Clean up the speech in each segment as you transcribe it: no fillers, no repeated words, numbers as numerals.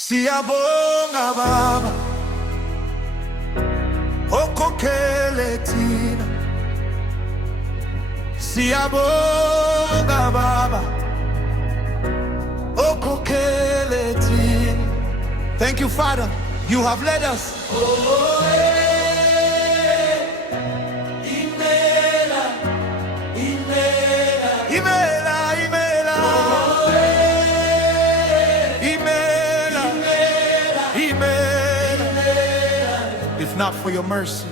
Siyabonga Baba okhokhele thina. Siyabonga Baba okhokhele thina. Thank you, Father. You have led us. If not for your mercy,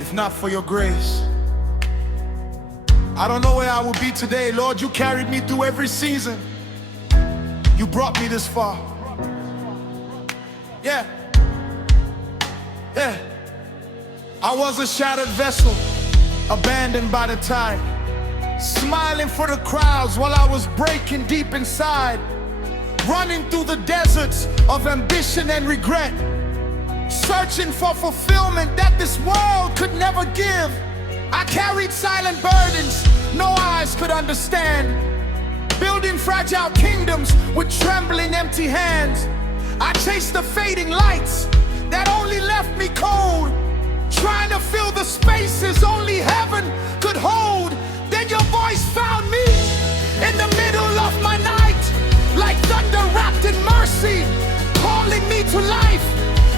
if not for your grace, I don't know where I would be today. Lord, you carried me through every season. You brought me this far. Yeah. I was a shattered vessel, abandoned by the tide, smiling for the crowds while I was breaking deep inside, running through the deserts of ambition and regret, searching for fulfillment that this world could never give. I carried silent burdens no eyes could understand, building fragile kingdoms with trembling empty hands. I chased the fading lights that only left me cold, trying to fill the spaces only heaven could hold. Then your voice found me in the middle of my night, like thunder wrapped in mercy, calling me to life.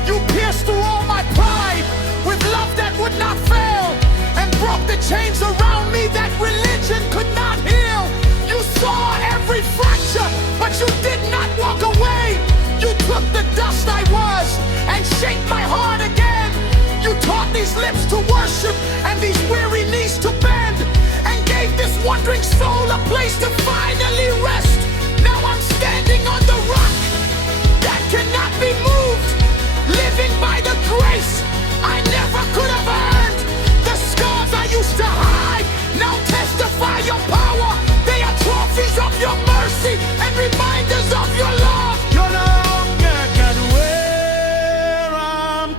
You pierced through all my pride with love that would not fail, and broke the chains around me that religion could not heal. You saw every fracture, but you did not walk away. You took the dust I was and shaped my heart again. You taught these lips to worship and these weary knees to bend, and gave this wandering soul a place to finally rest. Now I'm standing on the rock that cannot be moved, living by the grace I never could have earned. The scars I used to hide now testify your power. They are trophies of your mercy and reminders of your love. Your love got where I'm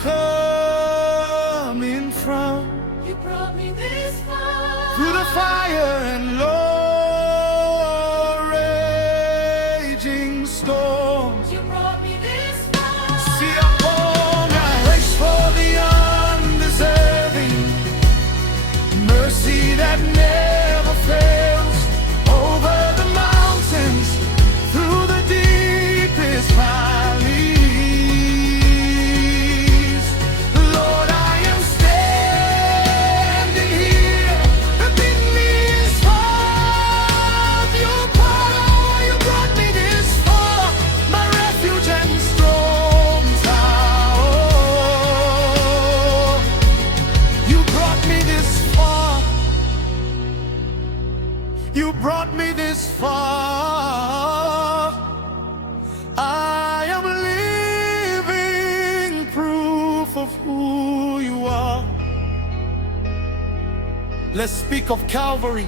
coming from. You brought me this far Through the fire and low raging storms. You brought me this far. See, I'm born grace for the undeserving, mercy that never fails. Over the mountains, through the deepest valleys, Lord, I am standing here. Within me is from your power. You brought me this far, my refuge and strong tower. You brought me this far. You brought me this far. I am living proof of who you are. Let's speak of Calvary,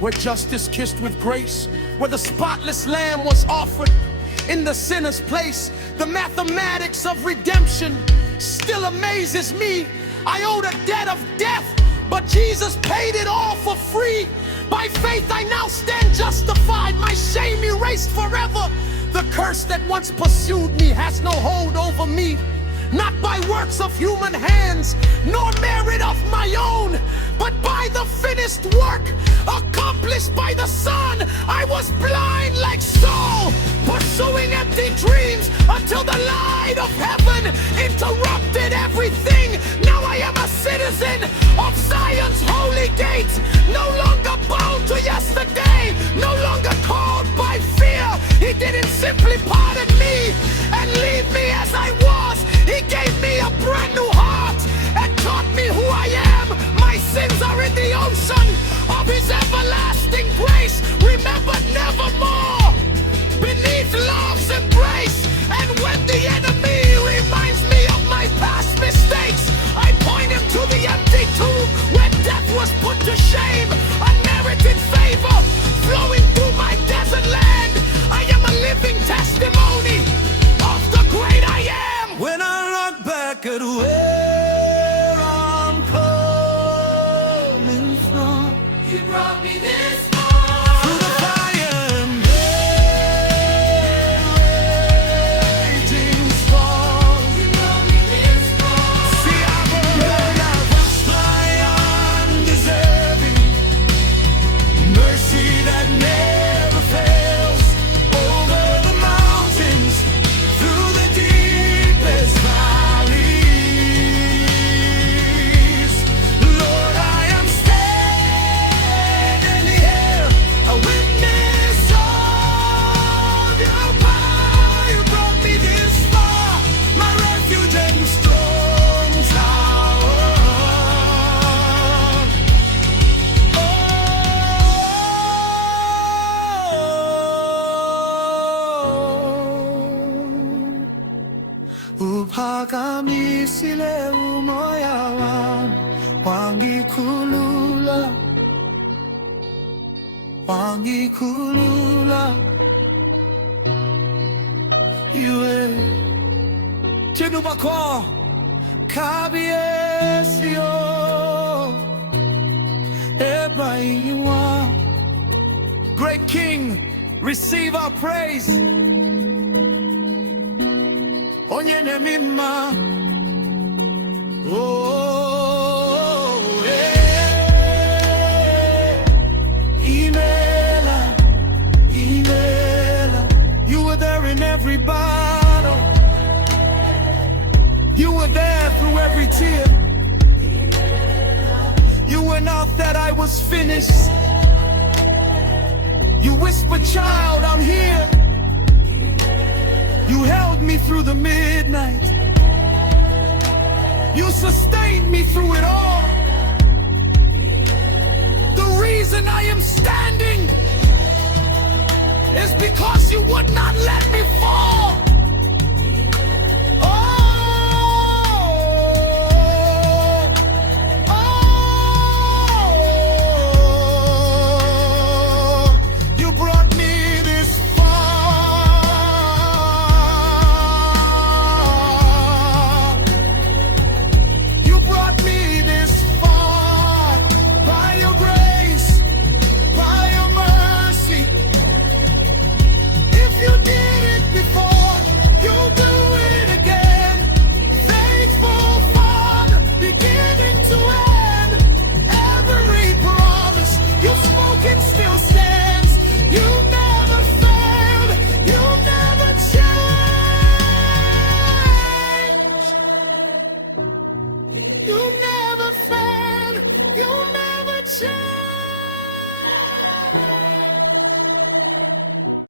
where justice kissed with grace, where the spotless lamb was offered in the sinner's place. The mathematics of redemption still amazes me. I owed a debt of death, but Jesus paid it all for free. By faith I now stand justified, my shame erased forever. The curse that once pursued me has no hold over me, not by works of human hands, nor merit of my own, but by the finished work accomplished by the Son. I was blind like Saul, pursuing empty dreams, until the light of heaven interrupted everything. Now I am a citizen of Zion's holy gates, no longer bound to yesterday, no longer called by fear. He didn't simply pardon me and leave me as I was. He gave me a brand new heart and taught me who I am. My sins are in the ocean of his everlasting grace, remembered nevermore, beneath love's embrace. And when the enemy reminds me of my past mistakes, I point him to the empty tomb where death was put to shame. Uphakamisile umoya wami, wangikhulula, wangikhulula. Yue Chinu bako kabiesio ebaiwa. Great King, receive our praise. Onyene mima. Oh, Imela, Imela. You were there in every battle. You were there through every tear. You were not that I was finished. You whispered, child, I'm here. You held me through the midnight. You sustained me through it all. The reason I am standing is because you would not let me